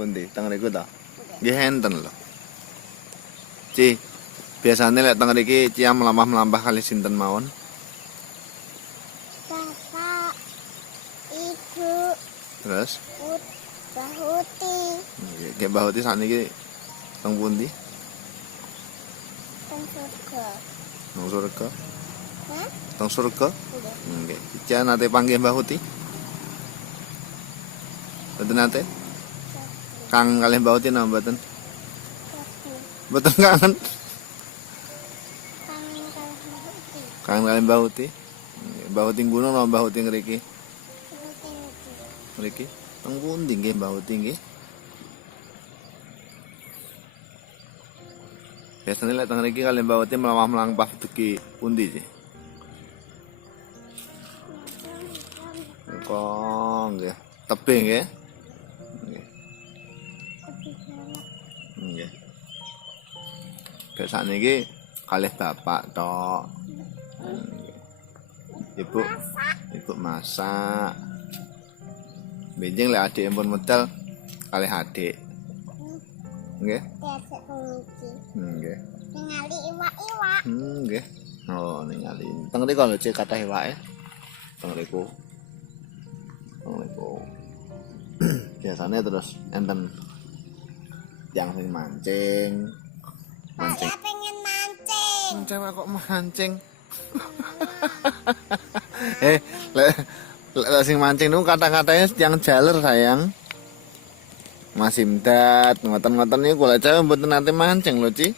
Pundi? Teng riku ta? Nggih enten lho. Ci, biasane lek teng riki Cia melampah-melampah kali sinten mawon? Bapak, Ibu, Terus? Mbah Huti, Nggih, nggih Mbah Uti sakniki teng pundi? teng surga. Nang surga. Hah? Teng surga? Nggih. Nggih. Cia nate panggih Mbah Uti? Mboten nate? Kangen kalih Mbah Uti napa mboten? Mboten kangen. Kangen kalih Mbah Huti. Kangen kalih Mbah Uti? Nggih, Mbah Uti gunung napa Mbah Uti ngriki? Huti niki. Mriki teng pundi nggih Mbah Uti nggih? Biasane lek teng mriki kalih Mbah Uti mlampah-mlampah dugi pundi sih? Kok nggih. Tebing nggih. Nggih. Lebih galak. Nggih. Biasane iki kalih bapak tok. Ibu masak. Benjing lek adik pun medal kalih adik. Nggih. Diajak niki. Nggih. Ningali iwak-iwak. Nggih. Oh, ningali. Teng mriku lho cek kathah iwake. Teng mriku. Teng mriku. Biasane terus enten yang sing mancing. Saya pengen mancing. Cewek kok mancing? Lek sing mancing niku kata-katanya yang jaler sayang. Mas Imdat, ngoten-ngoten niku lek cewek mboten nate mancing lho, Ci.